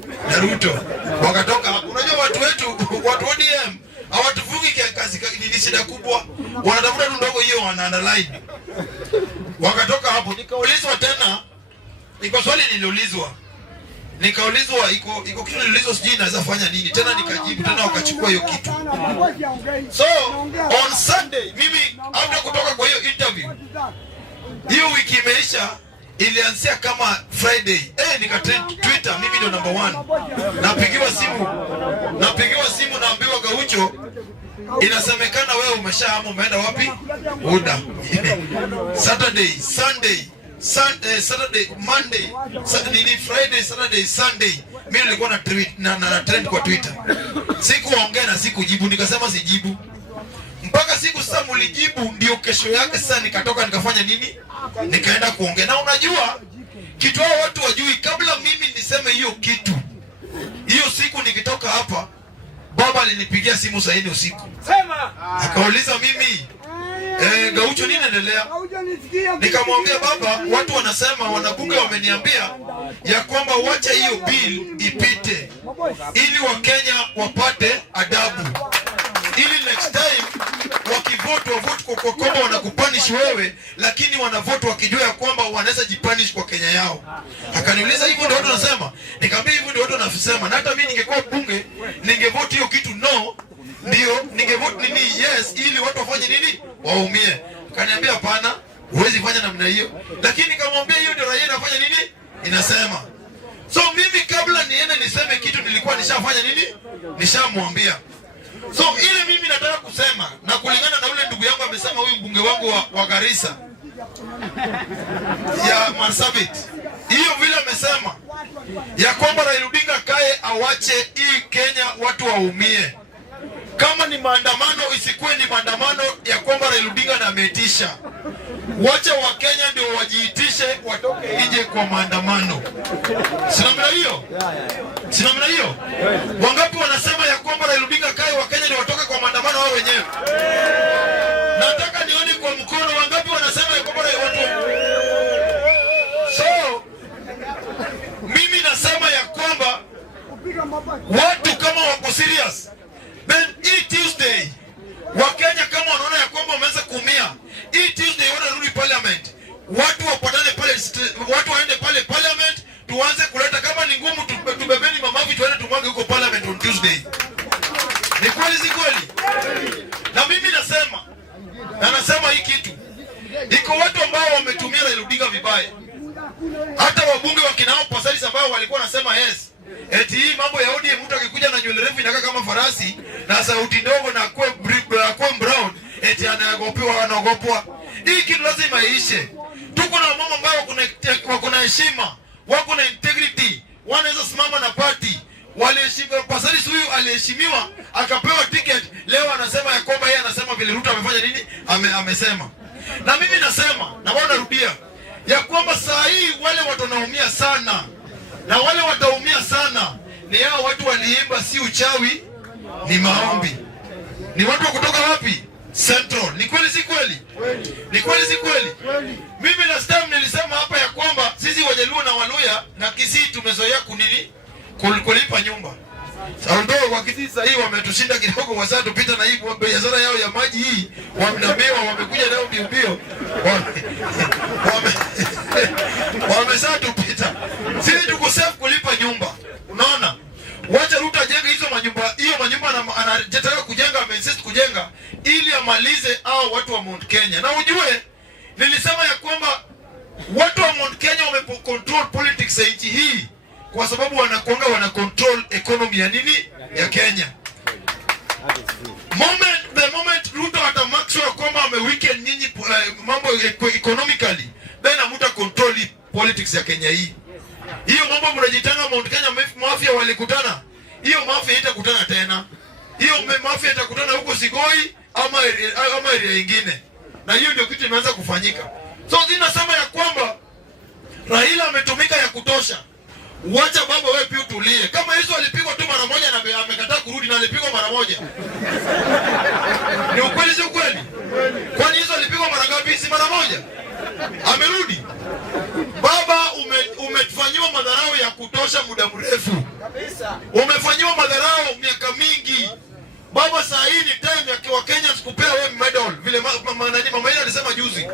na Ruto. Wakatoka hapo. Unajua watu wetu, watu ODM hawatufungi kazi, ni shida kubwa. Wanatafuta tu ndogo hiyo wana underline. Wakatoka hapo, nikaulizwa tena, iko swali niliulizwa. Nikaulizwa iko kitu niliulizwa sijui naweza fanya nini. Tena nikajibu tena wakachukua hiyo kitu. So on Sunday mimi after kutoka kwa hiyo interview, hiyo wiki imeisha, ilianzia kama Friday. Nikatrend Twitter, mimi ndio number 1. Napigiwa simu naambiwa Gaucho, inasemekana wewe umeshahama, umeenda wapi? Uda. Saturday, Sunday, Saturday, Monday, Friday, Saturday, Sunday. Mimi nilikuwa na tweet na trend kwa Twitter. Sikuongea na sikujibu, nikasema sijibu. Mpaka siku sasa mlijibu, ndio kesho yake sasa nikatoka nikafanya nini? Nikaenda kuongea. Na unajua kitu hao watu wajui, kabla mimi niseme hiyo kitu, hiyo siku nikitoka hapa, baba alinipigia simu saa 4 usiku. Akauliza mimi, Gaucho nini endelea? Nikamwambia baba, watu wanasema, wanabunge wameniambia ya kwamba wacha hiyo bill ipite ili Wakenya wapate adabu, ili next time wakivote kwa kwamba wanakupanish wewe, lakini wanavote wakijua ya kwamba wanaweza jipanish kwa Kenya yao. Akaniuliza hivyo ndio watu wanasema? Nikamwambia hivyo ndio watu wanasema, na hata mimi ningekuwa bunge ningevote hiyo kitu no, ndio ningevote nini yes, ili watu wafanye nini? Waumie. Akaniambia hapana, huwezi fanya namna hiyo. Lakini nikamwambia hiyo ndio raia inafanya nini? Inasema. So mimi kabla niende niseme kitu nilikuwa nishafanya nini? Nishamwambia. So ile mimi nataka kusema, na kulingana na ule ndugu yangu amesema, huyu mbunge wangu wa Garissa ya Marsabit, hiyo vile amesema ya kwamba Raila Odinga kae awache hii Kenya watu waumie. Kama ni maandamano isikuwe ni maandamano ya kwamba Raila Odinga na ametisha. Wacha wa Kenya ndio wajiitishe, watoke nje kwa maandamano. Sina maana hiyo? Sina maana hiyo? Wangapi wanasema ya kwamba Raila Odinga kae wa Kenya ndio watoke kwa maandamano wao wenyewe? Nataka nione kwa mkono wangapi wanasema ya kwamba watu. So mimi nasema ya kwamba watu kama wako serious, then hii Tuesday Wakenya kama wanaona ya kwamba wameanza kuumia, hii Tuesday wanarudi parliament, watu wapatane pale, watu waende pale parliament, tuanze kuleta, kama ni ngumu tubebeni mamavi tuende tumwage huko parliament on Tuesday. Ni kweli si kweli? Na mimi nasema hii kitu, iko watu ambao wametumia Raila Odinga vibaya. Hata wabunge wa kinao Pasari ambao walikuwa nasema yes, eti hii mambo ya ODM, mtu akikuja na nywele refu inakaa kama farasi na sauti ndogo na kwa brown, eti anaogopwa. Hii kitu lazima iishe. Tuko na mama ambao wako na heshima, wako na integrity, wanaweza simama na party. Waliheshimiwa. Pasari huyu aliheshimiwa, akapewa ticket, leo anasema ya kwamba yeye anasema vile Ruto amefanya nini? Amesema. Na mimi nasema, na wao narudia ya kwamba saa hii wale watu wanaumia sana, na wale wataumia sana ni hao watu waliimba si uchawi ni maombi. Ni watu wa kutoka wapi? Central. Ni kweli si kweli? Ni kweli si kweli? Mimi last time nilisema hapa ya kwamba sisi Wajaluo na Waluya na Kisii tumezoea kunini? Kulipa nyumba. Ndio kwa Kisii sasa hii wametushinda kidogo, wazaa tupita na hii biashara yao ya maji hii, wamnamewa wamekuja nao mbio. Wamezaa tupita. Sisi tuko safe kulipa nyumba. Unaona? Wacha Ruto ajenge hizo manyumba, hiyo manyumba anataka kujenga, ameinsist kujenga ili amalize hao watu wa Mount Kenya. Na ujue nilisema ya kwamba watu wa Mount Kenya wamecontrol politics ya nchi hii kwa sababu wana control economy ya nini? Ya Kenya. The moment Ruto atamak sure kwamba ameweaken nyinyi mambo economically, then amuta control politics ya Kenya hii. Hiyo mambo mnajitanga Mount Kenya mafia walikutana, hiyo mafia itakutana tena. Hiyo mafia itakutana huko Sigoi ama area nyingine. Na hiyo ndio kitu imeanza kufanyika. So zinasema ya kwamba Raila ametumika ya kutosha. Wacha baba wewe pia utulie. Kama hizo alipigwa tu mara moja na amekataa kurudi, na alipigwa mara moja. Ni ukweli si ukweli? Kwani hizo alipigwa mara ngapi? Si mara moja. Amerudi. Baba umetufanyiwa madharau ya kutosha muda mrefu. Umefanyiwa madharau miaka mingi. Baba, saa hii ni time ya kwa Kenya kupea wewe medal. Vile mama Ida alisema juzi.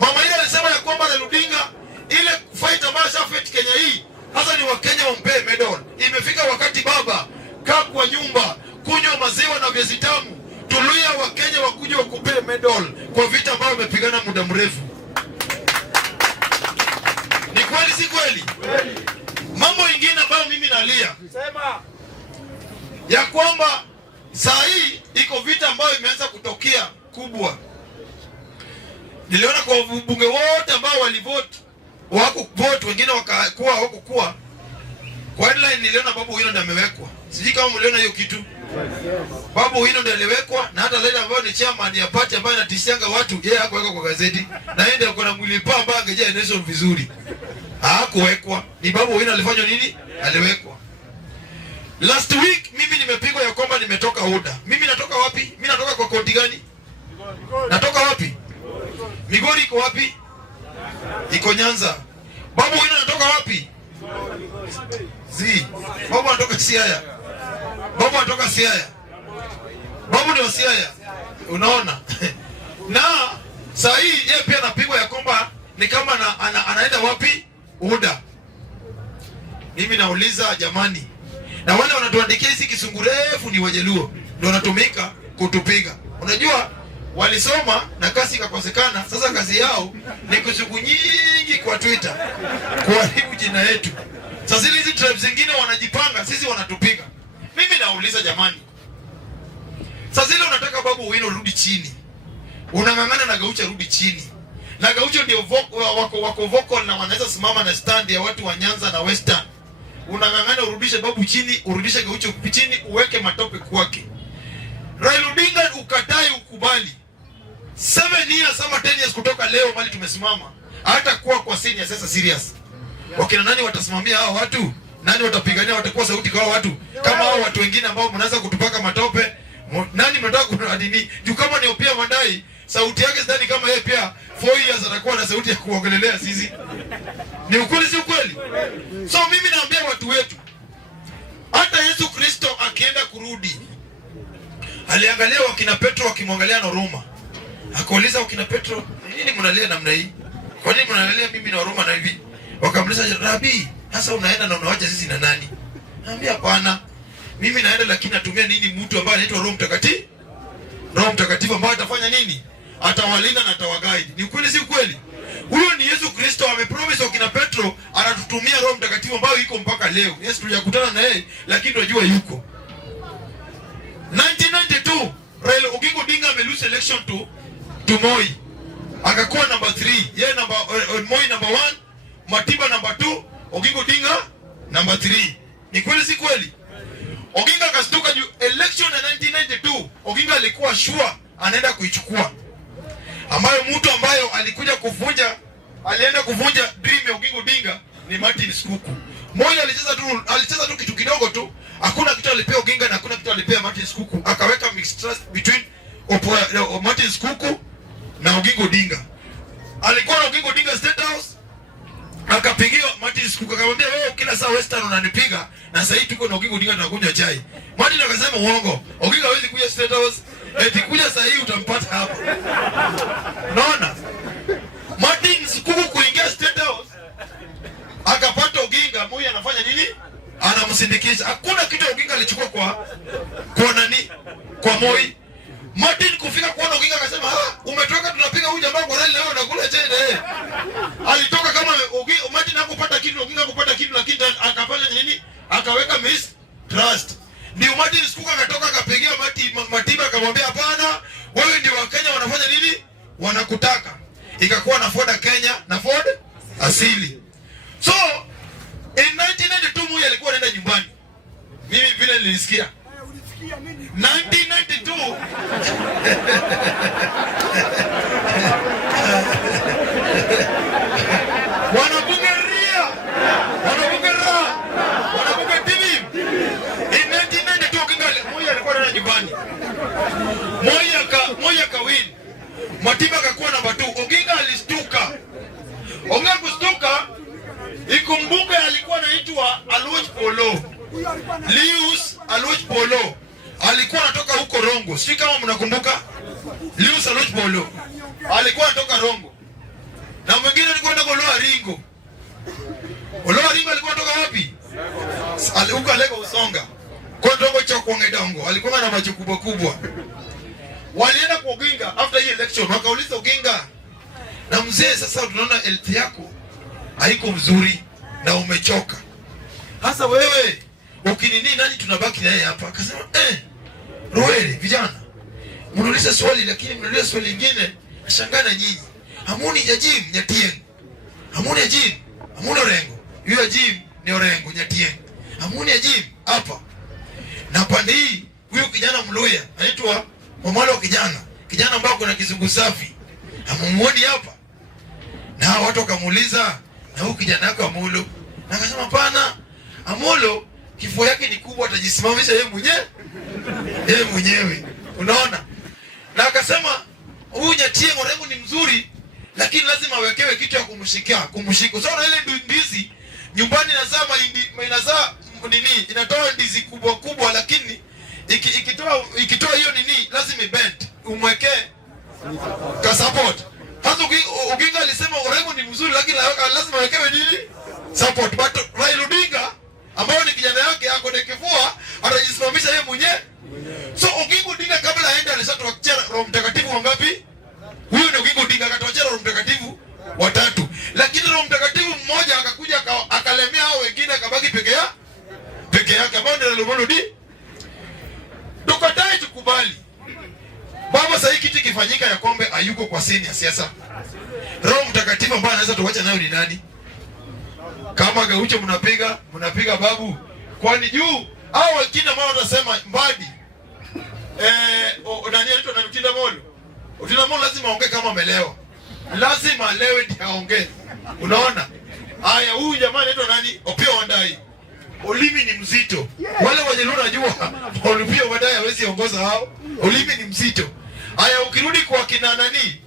Mama Ida alisema ya kwamba Raila Odinga ile fight ambayo shafight Kenya hii, hasa ni Wakenya wampee medal. Imefika wakati baba, kaa kwa nyumba, kunywa maziwa na viazi tamu. Tulia Wakenya wakuje wakupee medal kwa vita ambayo umepigana muda mrefu. Ni kweli si kweli? Mambo mengine ambayo mimi nalia sema ya kwamba saa hii iko vita ambayo imeanza kutokea kubwa. Niliona kwa bunge wote ambao walivote wako vote, wengine wakakuwa hawakuwa. Kwa headline niliona Babu Owino ndiye amewekwa. Sijui kama mliona hiyo kitu. Babu Owino ndiye aliwekwa, na hata leo ambayo ni chairman ya party ambayo inatishianga watu, yeye hakuwekwa kwa gazeti. Na yeye ndiye kuna mwili pa ambaye angejea nation vizuri. Hakuwekwa. Ni Babu Owino alifanywa nini? Aliwekwa. Last week mimi nimepigwa ya kwamba nimetoka oda. Mimi natoka wapi? Mimi natoka kwa kodi gani? Natoka wapi? Migori iko wapi? Iko Nyanza. Babu Owino anatoka wapi? Babu anatoka Siaya. Babu anatoka Siaya. Babu ni wa Siaya. Unaona? Na saa hii yeye pia anapigwa ya kwamba ni kama anaenda wapi? Oda. Mimi nauliza jamani, na wale wanatuandikia hizi kisungu refu ni Wajaluo ndio wanatumika kutupiga. Unajua walisoma na kazi ikakosekana, sasa kazi yao ni kusugu nyingi kwa Twitter kuharibu jina yetu. Sasa hizi tribes zingine wanajipanga, sisi wanatupiga. Mimi nauliza jamani, sasa ile unataka Babu Owino rudi chini, unang'ang'ana na Gaucho rudi chini, na Gaucho ndio wako vocal na wanaweza simama na stand ya watu wa Nyanza na Western. Unang'ang'ana urudishe Babu chini, urudishe Gaucho chini, uweke matope kwake. Raila Odinga ukatai ukubali. 7 years ama 10 years kutoka leo mali tumesimama. Hata kuwa kwa senior sasa serious. Wakina nani watasimamia hao watu? Nani watapigania, watakuwa sauti kwa hao watu? Kama hao watu wengine ambao mnaanza kutupaka matope, nani mnataka kunadini? Juu kama ni Opia Mandai, sauti yake sidhani kama yeye pia 4 years atakuwa na sauti ya kuongelelea sisi. Ni ukweli si ukweli? So mimi naambia watu wetu, hata Yesu Kristo akienda kurudi, aliangalia wakina Petro wakimwangalia na Roma. Akauliza wakina Petro, nini mnalia namna hii? Kwa nini mnaangalia mimi na Roma na hivi? Wakamuliza, Rabi, sasa unaenda na unawacha sisi na nani? Naambia hapana. Mimi naenda lakini natumia nini mtu ambaye anaitwa Roho Mtakatifu? Roho Mtakatifu ambaye atafanya nini? Atawalinda na atawaguide. Ni ukweli si ukweli? Huyo ni Yesu Kristo amepromise wakina Petro anatutumia Roho Mtakatifu ambaye yuko mpaka leo. Yesu tulijakutana na yeye lakini tunajua yuko. 1992 Raila Odinga amelose election to Moi. Akakuwa number 3. Yeye Moi number 1, Matiba number 2, Odinga number 3. Ni kweli si kweli? Odinga akastuka juu election ya 1992. Odinga alikuwa sure anaenda kuichukua. Ambayo mtu ambayo alienda kuvunja dream ya Odinga ni Martin Skuku. Moi alicheza tu kitu kidogo tu. Hakuna kitu alipea Odinga na hakuna kitu alipea Martin Skuku. Akaweka mixed trust between Martin Skuku na Odinga. Alikuwa na Odinga State House. Akapigia Martin Skuku akamwambia, wewe kila saa Western unanipiga na sasa hivi tuko na Odinga tunakunywa chai. Martin akasema uongo. Odinga hawezi kuja State House. Eti kuja sasa hivi utampata hapa. Unaona? Martin Skuku kuingia State House akapata Odinga, Moi anafanya nini? Anamsindikisha. Hakuna kitu Odinga alichukua kwa nani? Kwa Moi. Martin kufika kuona Odinga akasema, umetoka tunapiga huyu jamaa kwa rally leo nakula chai na yeye. Alitoka kama Martin hakupata kitu, Odinga hakupata kitu, lakini akafanya nini? Akaweka mistrust. Ndio Martin Skuku akatoka akapigia Matiba akamwambia, hapana, wewe ndio Wakenya wanafanya nini? Wanakutaka. Ikakuwa na Ford Kenya na Ford asili. So in 1992 Moi alikuwa anaenda nyumbani. Mimi vile nilisikia 1992 wanabunge TV. In 1992 Moi alikuwa anaenda nyumbani. Moi akawin. Matiba akakuwa namba 2. Odinga alistuka. Odinga kustuka, ikumbuke alikuwa anaitwa Aluoch Polo. Lius Aloch Polo alikuwa anatoka huko Rongo. Sijui kama mnakumbuka. Lius Aloch Polo alikuwa anatoka Rongo. Na mwingine alikuwa anatoka Oloa Ringo. Oloa Ringo alikuwa anatoka wapi? Huko Alego Usonga. Kwa Rongo cha Kuongedongo. Alikuwa na macho kubwa kubwa. Walienda kwa Oginga after hii election, wakauliza Oginga, na mzee, sasa tunaona health yako haiko mzuri na umechoka. Hasa wewe ukinini nani tunabaki naye hapa? Akasema Roeli vijana, mnuliza swali lakini mnuliza swali lingine ashangana nyinyi. Hamuni ya Jim Nyatien. Hamuni ya Jim, hamuni Orengo. Yule Jim ni Orengo Nyatien. Hamuni ya Jim hapa. Na pande hii huyo kijana Mluya anaitwa Mwamalo wa kijana ambao kuna kizungu safi. Hamumuoni hapa. Na watu wakamuuliza, na huyu kijana wako Amulo? Na akasema hapana, Amulo kifua yake ni kubwa, atajisimamisha yeye mwenyewe. Unaona? Na akasema huyu Nyatie Orengo ni mzuri, lakini lazima awekewe kitu ya kumshika. Sasa ile ndizi nyumbani inazaa nini? Inatoa ndizi kubwa lakini ikitoa hiyo nini lazima ibend. Umweke ka support. Sasa Oginga alisema Orengo ni mzuri lakini lazima awekewe nini? Support. But Raila Odinga ambao ni kijana yake ako na kifua atajisimamisha yeye mwenyewe. So Oginga Odinga kabla aende alishatoachia Roho Mtakatifu wangapi? Huyu ni Oginga Odinga akatoachia Roho Mtakatifu watatu. Lakini Roho Mtakatifu mmoja akakuja akalemea hao wengine akabaki peke yake ambao ndio Raila Odinga. Tukatai tukubali. Baba sasa kitu kifanyika ya kombe hayuko kwa sini ya siasa. Roho Mtakatifu ambaye anaweza tuacha nayo ni nani? Kama Gaucho mnapiga babu. Kwani juu au wengine ambao watasema Mbadi. Nani anaitwa na Utinda Molo? Utinda Molo lazima aongee kama amelewa. Lazima alewe ndio aongee. Unaona? Haya, huyu jamaa anaitwa nani? Opio Wandai. Ulimi ni mzito. Wale wenye unajua Opio Wandai hawezi ongoza hao. Ulimi ni mzito. Haya, ukirudi kwa kina nani?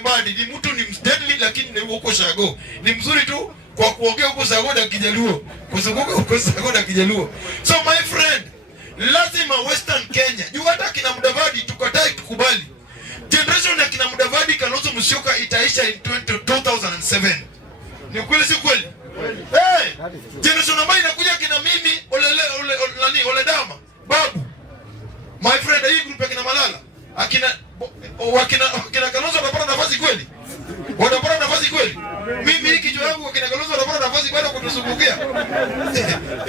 Mbadi ni mtu ni deadly lakini ni huko Shago. Ni mzuri tu kwa kuongea huko Shago na Kijaluo. Kuzunguka huko Shago na Kijaluo. So my friend, lazima Western Kenya. Juu hata kina Mudavadi tukatai tukubali. Generation ya kina Mudavadi Kalonzo Musyoka itaisha in 2007. Ni kweli si kweli? Generation ambayo inakuja kina mimi ole dama babu. My friend, hii group ya kina Malala wakina Kalonzo wanapata nafasi kweli? Wanapata nafasi kweli? Mimi hiki kichwa yangu wakina Kalonzo wanapata nafasi kweli kutuzungukia?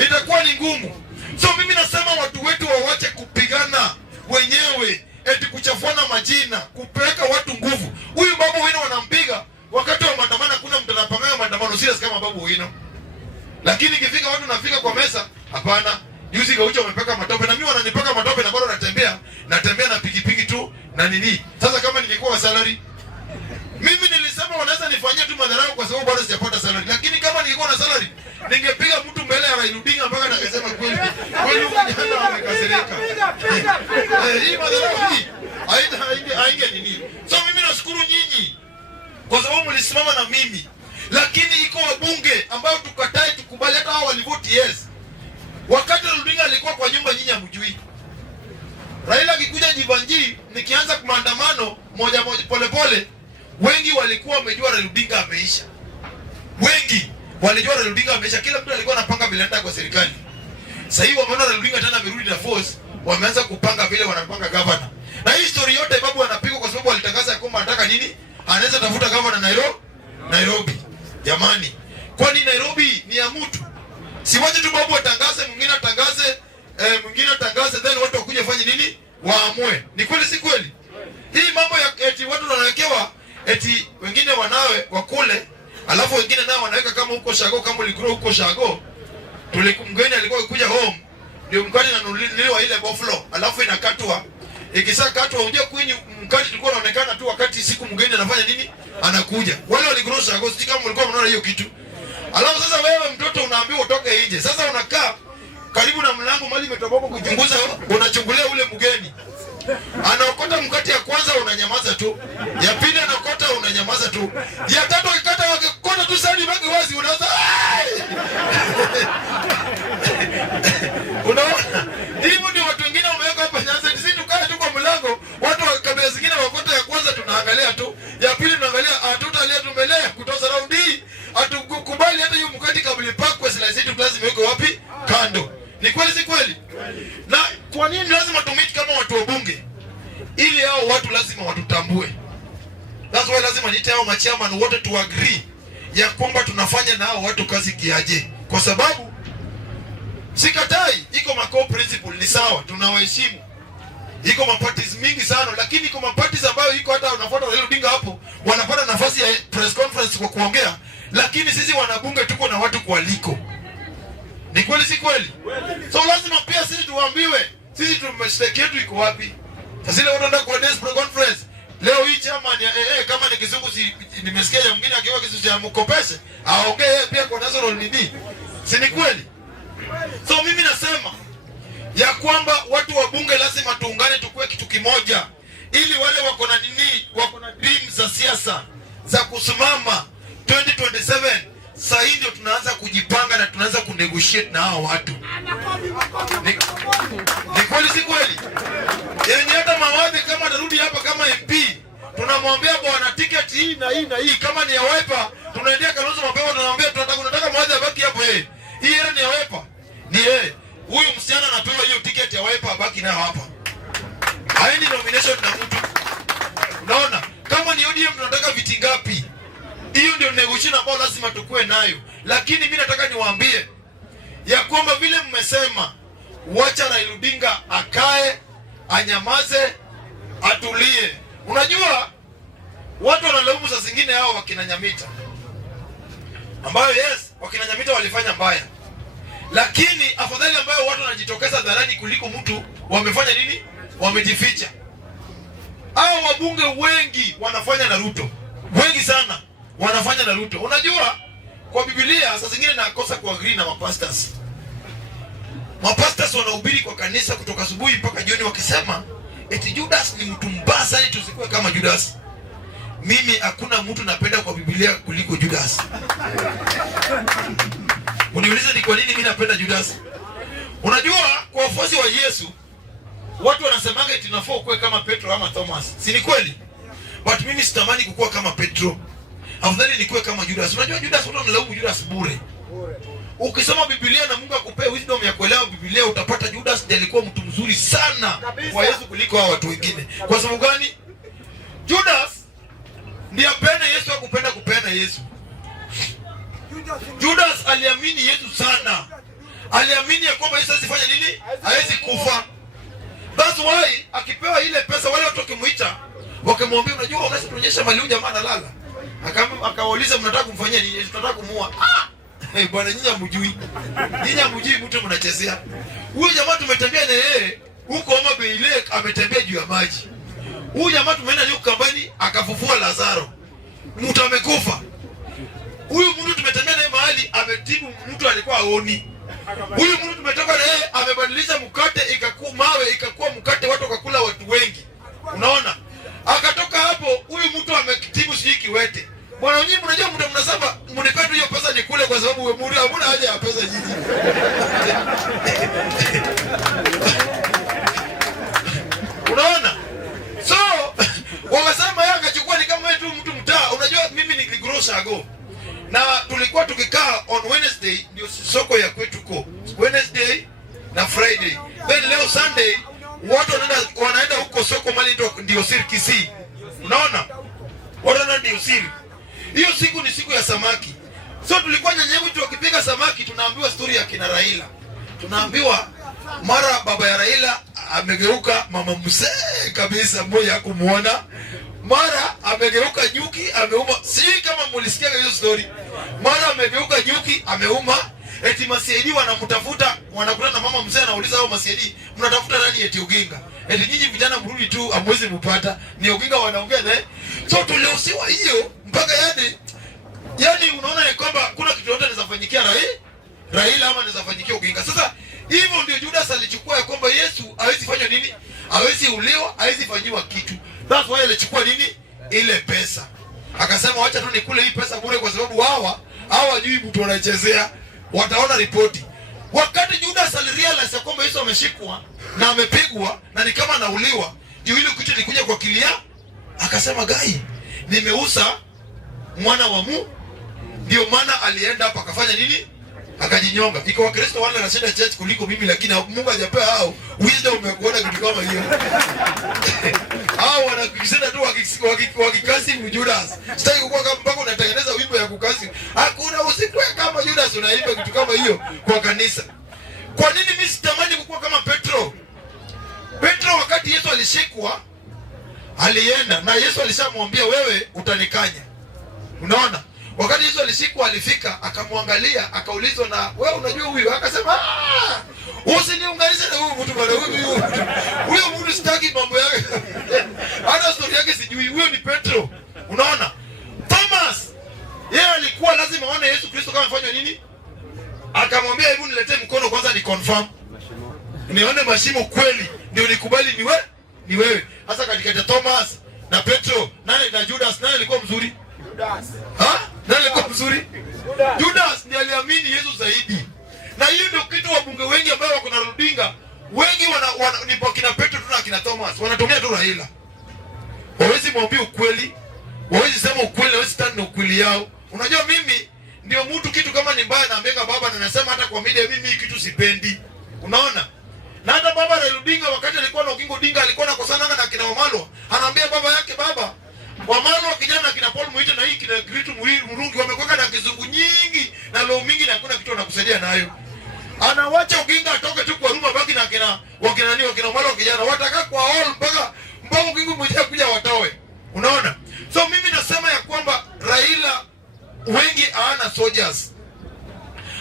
Itakuwa ni ngumu. So mimi nasema watu wetu waache kupigana wenyewe, eti kuchafuana majina, kupeleka watu nguvu. Huyu babu wino wanampiga wakati wa maandamano, kuna mtu anapanga maandamano serious kama babu wino. Lakini ikifika watu nafika kwa meza, hapana. Juzi Gaucho wamepaka matope na mimi wananipaka matope na bado natembea na pikipiki tu na nini. Sasa kama ningekuwa salary, mimi nilisema wanaweza nifanyia tu madharau kwa sababu bado sijapata salary. Lakini kama ningekuwa na salary, ningepiga mtu mbele ya Raila Odinga mpaka nakasema kweli kijana amekasirika. Hii madharau hii hainge nini. So mimi nashukuru nyinyi kwa sababu mlisimama na mimi. Lakini iko wabunge ambao tukatai tukubali, hata hao walivote yes. Wakati Odinga alikuwa kwa nyumba nyinyi hamjui. Raila akikuja Jivanji nikianza maandamano moja pole, wengi walikuwa wamejua Raila Odinga ameisha. Wengi walijua Raila Odinga ameisha, kila mtu alikuwa anapanga vile anaenda kwa serikali. Sasa hivi wameona Raila Odinga tena amerudi na force, wameanza kupanga vile wanapanga governor. Na hii story yote babu anapigwa kwa sababu alitangaza kwamba anataka nini? Anaweza tafuta governor Nairobi. Jamani, kwani Nairobi ni ya mtu? Si waje tu babu atangaze, mwingine atangaze, then watu wakuje fanye nini? Waamue. Ni kweli si kweli? Hii mambo ya eti watu wanawekewa eti wengine wanawe wakule, alafu wengine nao wanaweka kama huko Shago, kama ulikuro huko Shago. Mgeni alikuwa kuja home, ndio mkate inanunuliwa ile buffalo, alafu inakatwa. Ikishakatwa unajua kwenye mkate tulikuwa unaonekana tu wakati siku mgeni anafanya nini? Anakuja. Wale walikuro Shago, si kama mlikuwa mnaona hiyo kitu. Alafu sasa wewe mtoto unaambiwa utoke nje. Sasa unakaa karibu na mlango mali umetoboka kuchunguza, unachungulia ule mgeni. Anaokota mkate ya kwanza unanyamaza tu. Ya pili anaokota unanyamaza tu. Ya tatu akikata wakikota tu sadi baki wazi unaanza. Ni kweli si kweli? Na kwa nini lazima tumiti kama watu wa bunge? Ili hao watu lazima watutambue. That's why lazima niite hao machairman wote to agree ya kwamba tunafanya na hao watu kazi kiaje. Kwa sababu sikatai, iko ma-core principle ni sawa, tunawaheshimu. Iko maparties mingi sana, lakini iko maparties ambayo iko hata unafuata Raila Odinga hapo, wanapata nafasi ya press conference kwa kuongea, lakini sisi wanabunge tuko na watu kualiko. Ni kweli si kweli? So lazima pia sisi tuambiwe, sisi tumestake yetu iko wapi? Sasa ile watu wanataka kwa press conference. Leo hii chairman ya kama ni kizungu nimesikia ya mwingine akiwa kizungu cha mkopeshe, aongee pia kwa national nini? Si ni kweli? So mimi nasema ya kwamba watu wa bunge lazima tuungane, tukue kitu kimoja, ili wale wako na nini, wako na dreams za siasa za kusimama 2027. Sasa hii ndio tunaanza kujipanga na tunaanza kunegotiate na hao watu. Ni kweli si kweli? Yenye hata Mawadhi kama atarudi hapa kama MP, tunamwambia bwana ticket hii na hii na hii, kama ni ya Wiper tunaendea Kalonzo mapema, tunamwambia tunataka Mawadhi abaki hapo hii era ni ya Wiper. Ni huyu msichana anapewa hiyo ticket ya Wiper abaki nayo hapa. Haini nomination na mtu. Unaona? Kama ni ODM tunataka viti ngapi? Hiyo ndio negotiation ambayo lazima tukue nayo. Lakini mimi nataka niwaambie ya kwamba vile mmesema, wacha Raila Odinga akae, anyamaze, atulie. Unajua watu wanalaumu saa zingine hao wakina Nyamita, ambayo yes, wakina Nyamita walifanya mbaya, lakini afadhali ambayo watu wanajitokeza hadharani kuliko mtu wamefanya nini, wamejificha. Hao wabunge wengi wanafanya na Ruto, wengi sana wanafanya na Ruto. Unajua kwa Biblia saa zingine nakosa kuagree na mapastors. Mapastors wanahubiri kwa kanisa kutoka asubuhi mpaka jioni wakisema eti Judas ni mtu mbaya sana, tusikue kama Judas. Mimi hakuna mtu napenda kwa Biblia kuliko Judas. Uniulize ni kwa nini mimi napenda Judas? Unajua kwa wafuasi wa Yesu watu wanasemaga eti nafaa kuwe kama Petro ama Thomas. Si ni kweli? But mimi sitamani kukua kama Petro. Afadhali nikuwe kama Judas. Unajua Judas, watu wanalaumu Judas bure. Ukisoma Biblia na Mungu akupea wisdom ya kuelewa Biblia, utapata Judas ndiye alikuwa mtu mzuri sana kwa Yesu kuliko hao watu wengine. Kwa sababu gani? Judas ndiye apenda Yesu, akupenda kupenda Yesu. Judas aliamini Yesu sana. Aliamini ya kwamba Yesu asifanye nini? Hawezi kufa. That's why akipewa ile pesa, wale watu wakimuita wakimwambia, unajua unaweza kuonyesha mali huyu jamaa analala. Akawauliza mnataka kumfanyia nini? Tunataka kumuua. Bwana nyinyi hamjui. Nyinyi hamjui mtu mnachezea. Huyu jamaa tumetembea na yeye huko Homa Bay Lake, ametembea juu ya maji. Huyu jamaa tumeenda naye Ukambani akafufua Lazaro. Mtu amekufa. Huyu mtu tumetembea naye mahali ametibu mtu alikuwa aoni. Huyu mtu tumetoka na yeye amebadilisha mkate ikakuwa mawe, ikakuwa mkate, watu wakakula, watu wengi. Unaona? Akatoka hapo huyu mtu amekitibu siji kiwete. Bwana nyinyi mnajua mtu mnasema mnipe hiyo pesa nikule kwa sababu wewe muri hamna haja ya pesa nyinyi. Unaona? So wakasema yeye akachukua ni kama wewe mtu mtaa. Unajua mimi ni grocer ago. Na tulikuwa tukikaa on Wednesday, ndio soko ya kwetu ko. Wednesday na Friday. Then leo Sunday watu wanaenda huko soko mali ndio Sirkisi. Unaona? Wanaenda ndio Siri. Hiyo siku ni siku ya samaki. So tulikuwa nyanyewe tu wakipiga samaki, tunaambiwa story ya kina Raila. Tunaambiwa mara baba ya Raila amegeuka mama mzee kabisa, mmoja hakumuona. Mara amegeuka nyuki, ameuma. Sijui kama mlisikia hiyo story. Mara amegeuka nyuki, ameuma. Eti masiedi wanamtafuta, wanakutana na mama mzee anauliza hao masiedi, mnatafuta nani? Eti Oginga. Eti nyinyi vijana mrudi tu, amwezi mpata. Ni Oginga wanaongea naye. So tuliosiwa hiyo mpaka yani unaona ni kwamba kuna kitu yote inazafanyikia Raila ama inazafanyikia Oginga. Sasa hivyo ndio Judas alichukua ya kwamba Yesu hawezi fanya nini? Hawezi uliwa, hawezi fanyiwa kitu. That's why alichukua nini? Ile pesa. Akasema wacha tu nikule hii pesa bure kwa sababu hawa hawajui mtu anachezea, wataona ripoti. Wakati Judas alirealize kwamba Yesu ameshikwa na amepigwa na ni kama anauliwa, ndio ile kitu ilikuja kwa kilia, akasema gai, nimeuza mwana wa Mungu. Ndio maana alienda hapa akafanya nini? akajinyonga. Iko Wakristo wale wanashinda church kuliko mimi, lakini Mungu hajapea hao wisdom umekuona kitu kama hiyo. Hao wanakisema tu wakikasi Judas. Sitaki kukua kama mpaka unatengeneza wimbo ya kukasi. Hakuna, usikue kama Judas unaimba kitu kama hiyo kwa kanisa. Kwa nini mimi sitamani kukua kama Petro? Petro wakati Yesu alishikwa alienda na Yesu alishamwambia wewe utanikanya. Unaona? Wakati Yesu alishikwa alifika akamwangalia akaulizwa na wewe unajua huyu? Akasema usiniunganishe na huyu mtu bwana, huyo mtu sitaki mambo yake. Hata story yake sijui. Huyo ni Petro. Unaona? Thomas yeye alikuwa lazima aone Yesu Kristo kama afanywa nini? Akamwambia hebu niletee mkono kwanza ni confirm. Nione mashimo kweli ndio nikubali ni wewe. Hasa katikati Thomas na Petro na Judas nani alikuwa mzuri? Judas. Nani alikuwa mzuri? Judas ndiye aliamini Yesu zaidi. Na hiyo ndio kitu wabunge wengi ambao wako na Rudinga, wengi ni kwa kina Petro tu na kina Thomas. Wanatumia tu Raila. Hawezi mwambia ukweli. Hawezi sema ukweli, hawezi stand na ukweli yao. Unajua mimi ndio mtu kitu kama ni mbaya naambia baba na nasema hata kwa media mimi kitu sipendi. Unaona? Na hata baba Raila Odinga wakati alikuwa na Oginga Odinga alikuwa anakosana na kina Wamalwa. Anaambia baba yake baba Wamalwa kijana kina Paul Muite na hii kina Gritu Murungi wamekweka na kizungu nyingi na leo mingi na hakuna kitu wanakusaidia nayo. Anawacha Oginga atoke tu kwa rumba baki na kina wakina Wamalwa kijana wataka kwa all mpaka Oginga mmoja kuja watoe. Unaona? So mimi nasema ya kwamba Raila wengi hawana soldiers.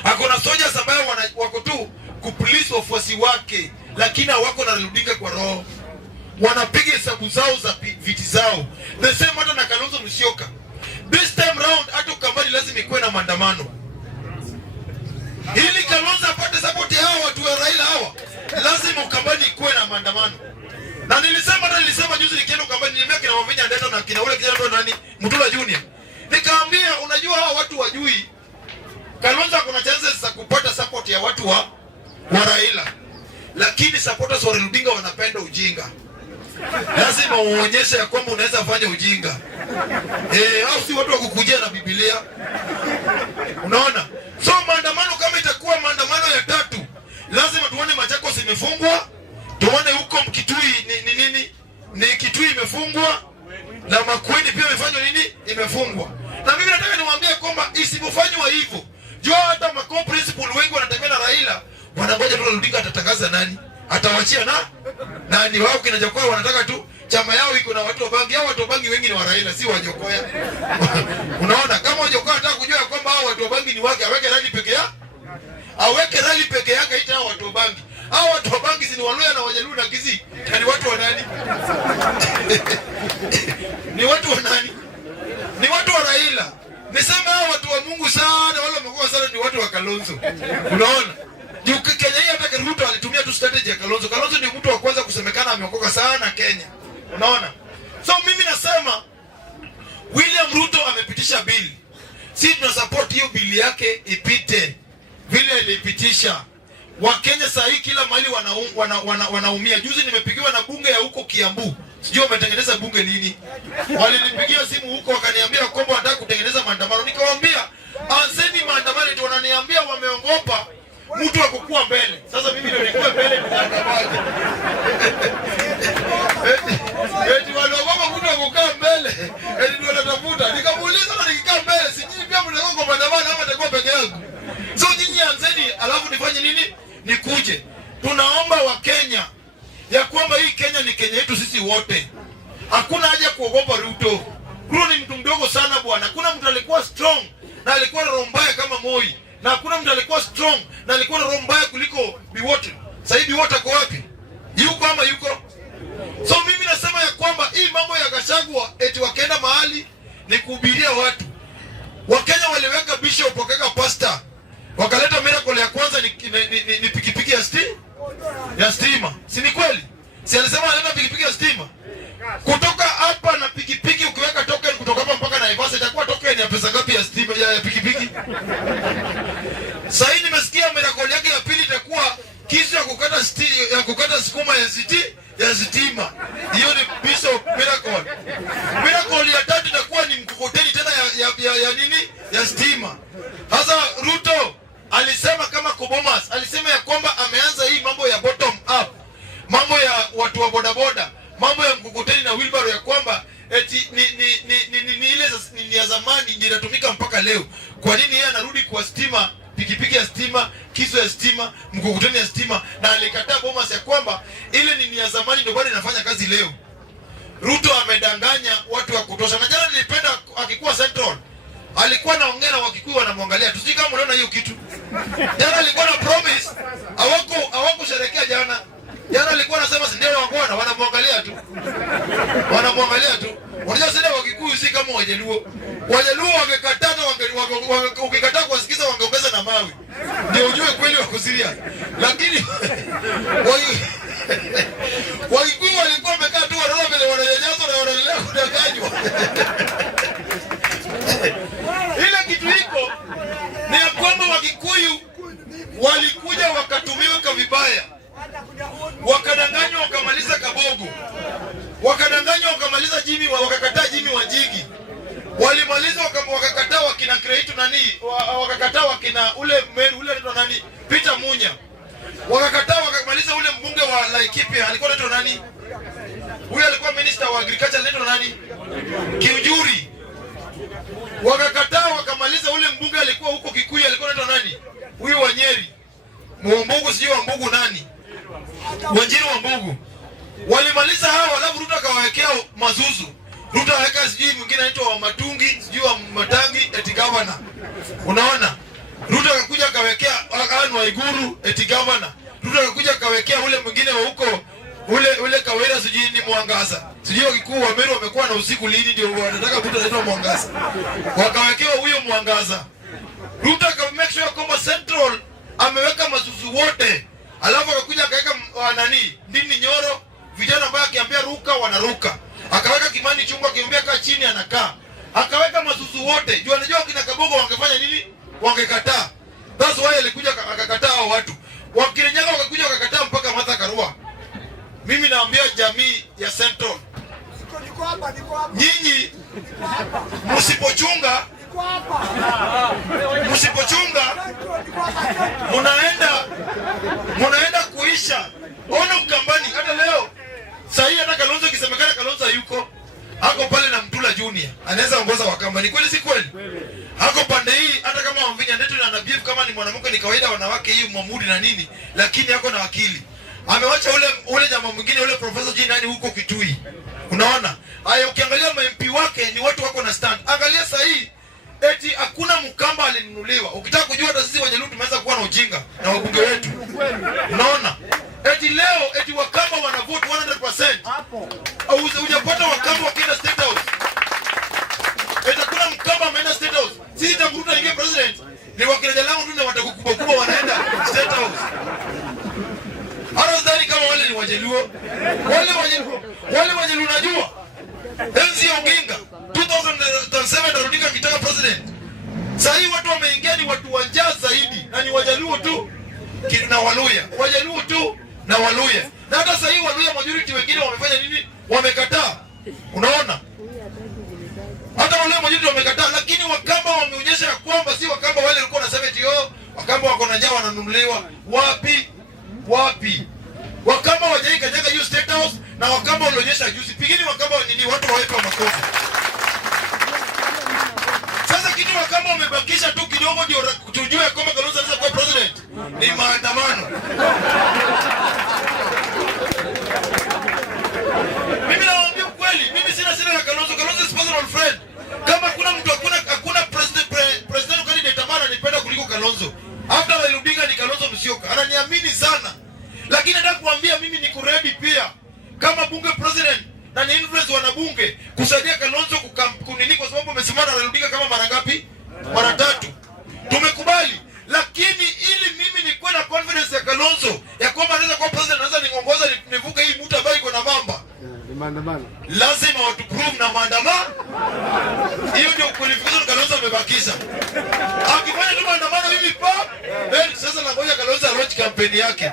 Hakuna soldiers ambao wako tu kupolice wafuasi wake, lakini hawako na Rudinga kwa roho. Wanapiga hesabu zao za viti zao. The same hata na Kalonzo Musyoka. This time round hata Ukambani lazima ikuwe na maandamano. Ili Kalonzo apate support ya hawa watu wa Raila hawa, lazima Ukambani ikuwe na maandamano. Na nilisema juzi nikienda Ukambani nilimwambia kina Wavinya Ndeta na kina ule kijana ndo nani? Mutula Junior. Nikaambia unajua hawa watu wajui Kalonzo kuna chances za kupata support ya watu wa Raila. Lakini supporters wa Rudinga wanapenda ujinga. Lazima uonyeshe ya kwamba unaweza fanya ujinga. Au si watu wa kukujia na Biblia. Unaona? So maandamano kama itakuwa maandamano ya tatu, lazima tuone Machakos imefungwa, tuone huko Mkitui ni Kitui imefungwa na Makueni pia imefanywa imefungwa. Na mimi nataka niwaambie kwamba isipofanywa hivyo, jua hata mako principal wengi wanatembea na Raila, wanangoja tu Rudinga atatangaza nani? Atawachia nani wao kina Jokoya wanataka tu chama yao iko na watu wa bangi. Hao watu wa bangi wengi ni wa Raila, si wa Jokoya. Unaona? Kama Jokoya anataka kujua kwamba hao watu wa bangi ni wake, aweke rali peke yake. Aweke rali peke yake ita hao watu wa bangi. Hao watu wa bangi si Waluya na Wajaluo na Kisii. Ni watu wa nani? Ni watu wa nani? Ni watu wa Raila. Nisema hao watu wa Mungu sana wale wamekuwa sana ni watu wa Kalonzo. Unaona? Kenya hii hata Ruto alitumia tu strategy ya Kalonzo. Kalonzo ni mtu wa kwanza kusemekana ameokoka sana Kenya. Unaona? So mimi nasema William Ruto amepitisha bili. Sisi tuna support hiyo bili yake ipite. Vile alipitisha. Wakenya saa hii kila mahali wanaumia. Juzi nimepigiwa na bunge ya huko Kiambu. Sijui wametengeneza bunge lini. Walinipigia simu huko wakaniambia kwamba wanataka kutengeneza maandamano. Nikawaambia anzeni maandamano, ndio wananiambia wameongopa mtu akukua mbele. Sasa mimi ndio nikuwe mbele mtandamaji. Eti wanaogopa mtu akukaa mbele. Eti ndio natafuta. Nikamuuliza na nikikaa mbele, si nyinyi pia mnakuwa kwa maandamano ama nitakuwa peke yangu? So nyinyi anzeni alafu nifanye nini? Nikuje. Tunaomba wa Kenya ya kwamba hii Kenya ni Kenya yetu sisi wote. Hakuna haja kuogopa Ruto. Ruto ni mtu mdogo sana bwana. Hakuna mtu alikuwa strong na alikuwa na roho mbaya kama Moi. Na hakuna mtu alikuwa strong na alikuwa na roho mbaya kuliko Biwote. Sasa hivi Biwote ako wapi? Yuko ama yuko? So mimi nasema ya kwamba hii mambo ya Gachagua eti wakaenda mahali ni kuhubiria watu. Wakenya waliweka bishop wakaweka pastor. Wakaleta miracle ya kwanza ni pikipiki ya stima. Si ni kweli? Si alisema analeta pikipiki ya stima. Kutoka hapa na pikipiki ukiweka token kutoka hapa mpaka Naivasha itakuwa token ya pesa ngapi ya stima ya pikipiki? Sasa nimesikia miracle yake ya pili itakuwa kisu ya kukata sukuma ya stima. Hiyo ni piece of miracle. Miracle ya tatu itakuwa ni mkokoteni tena ya nini? Ya stima. Sasa Ruto alisema leo. Ruto amedanganya watu wa kutosha. Na jana nilipenda akikuwa Central, alikuwa anaongea na Wakikuyu wanamwangalia. Tusije kama unaona hiyo kitu. Jana alikuwa na promise, hawakusherehekea jana. Jana alikuwa anasema si ndio wangwana wanamwangalia tu. Wanamwangalia tu. Unajua sasa Wakikuyu si kama Wajaluo. Wajaluo wangekataa ukikataa kuwasikiza wangeongeza na mawe. Ndio ujue kweli wako serious. Lakini Wakikuyu walikuwa wamekaa tu wanaona vile wananyanyaswa na wanaendelea kudanganywa. Ile kitu iko ni ya kwamba Wakikuyu walikuja wakatumiwa kwa vibaya. Wakadanganywa wakamaliza Kabogo. Wakadanganywa wakamaliza Jimmy, wakakataa Jimmy Wanjigi. Walimaliza wakakataa wakina Kreitu nani, wakakataa wakina ule anaitwa nani, Peter Munya. Wakakataa wakamaliza ule mbunge wa Laikipia, alikuwa anaitwa nani? Huyo alikuwa minister wa agriculture, anaitwa nani? Kiujuri. Wakakataa wakamaliza ule mbunge alikuwa huko Kikuyu, alikuwa anaitwa nani? Huyo wa Nyeri. Mwambugu sijui wa Mbugu nani? Wanjiru wa Mbugu. Walimaliza hao, alafu Ruto akawawekea Mazuzu. Ruto akaweka sijui mwingine anaitwa wa Matungi, sijui wa Matangi eti governor. Unaona? Ruto akakuja akawekea Anne Waiguru eti governor. Ruto akakuja akawekea ule mwingine wa huko ule Kawera sijui ni Mwangaza. Sijui Wakikuyu wa Meru wamekuwa na usiku lini ndio wanataka Ruto anaitwa Mwangaza. Wakawekewa huyo Mwangaza. Ruto akamake sure kwamba Central ameweka Mazuzu wote. Alafu akakuja akaweka nani? Ndini Nyoro, vijana ambao akiambia ruka wanaruka. Akaweka Kimani Chungwa akiambia kaa chini anakaa. Akaweka Mazuzu wote. Jua anajua kina Kabogo wangefanya nini? Wangekataa. That's why alikuja akakataa hao watu. Wakirenyaga wakakuja wakakataa mpaka Martha Karua. Mimi naambia jamii ya Central, nyinyi msipochunga munaenda kuisha. Ona Mkambani hata leo. Sasa hata Kalonzo kisemekana Kalonzo yuko hako pale na Mtula Junior. Anaweza ongoza Wakambani. Kweli si kweli? Hako pande hii hata kama Wamvinya ndetu na nabifu kama ni mwanamke ni kawaida wanawake hiyo Mwamudi na nini, lakini hako na wakili. Amewacha ule jamaa mwingine ule professor jini nani huko Kitui. Unaona? Haya ukiangalia MP wake ni watu wako na stand. Angalia sasa hii eti hakuna Mkamba alinunuliwa. Ukitaka kujua hata sisi Wajaluo tumeanza kuwa na ujinga na wabunge wetu. Unaona? Eti leo eti Wakamba wanavote 100%. Hujapata Wakamba wakienda State House. Eti kuna Mkamba ameenda State House. Sisi takuruta ingie president. Ni wakina langu tu na watakukubwa kubwa wanaenda State House. Harazani kama wale ni Wajaluo. Wale Wajaluo unajua. Enzi ya Oginga 2007 narudika kitaka president. Sasa hii watu wameingia ni watu wa njaa zaidi na ni Wajaluo tu na Waluya. Wajaluo tu na Waluya. Na hata sasa hii Waluya majority wengine wamefanya nini? Wamekataa. Unaona? Hata wale majority wamekataa, lakini Wakamba wameonyesha kwamba si Wakamba wale walikuwa wanasema eti Wakamba wako na njaa wananunuliwa. Wapi? Wakamba wajaikajaga hiyo State House na Wakamba walionyesha juzi. Pigini Wakamba nini watu wawepa makofi. Sasa kitu Wakamba wamebakisha tu kidogo ndio tujue kwamba Kalonzo anaweza kuwa president. Ni maandamano. Mimi nawaambia kweli, mimi sina shida na Kalonzo. Kalonzo is personal friend. Kama kuna mtu hakuna president candidate ambaye ananipenda kuliko Kalonzo. After Raila ni Kalonzo Musyoka. Ananiamini sana. Lakini nataka kuambia mimi niko ready pia kama bunge president na ni influence wanabunge kusaidia Kalonzo kunini, kwa sababu amesimama Raila kama mara ngapi? Mara 3. Tumekubali. Lakini ili mimi nikuwe na confidence ya Kalonzo ya kwamba anaweza kuwa president, anaweza niongoza nivuke hii mtu ambayo iko na mamba. Maandamano. Lazima watu prove na maandamano. Hiyo ndio qualification Kalonzo amebakisha. Akifanya tu maandamano hivi sasa nangoja Kalonzo launch campaign yake.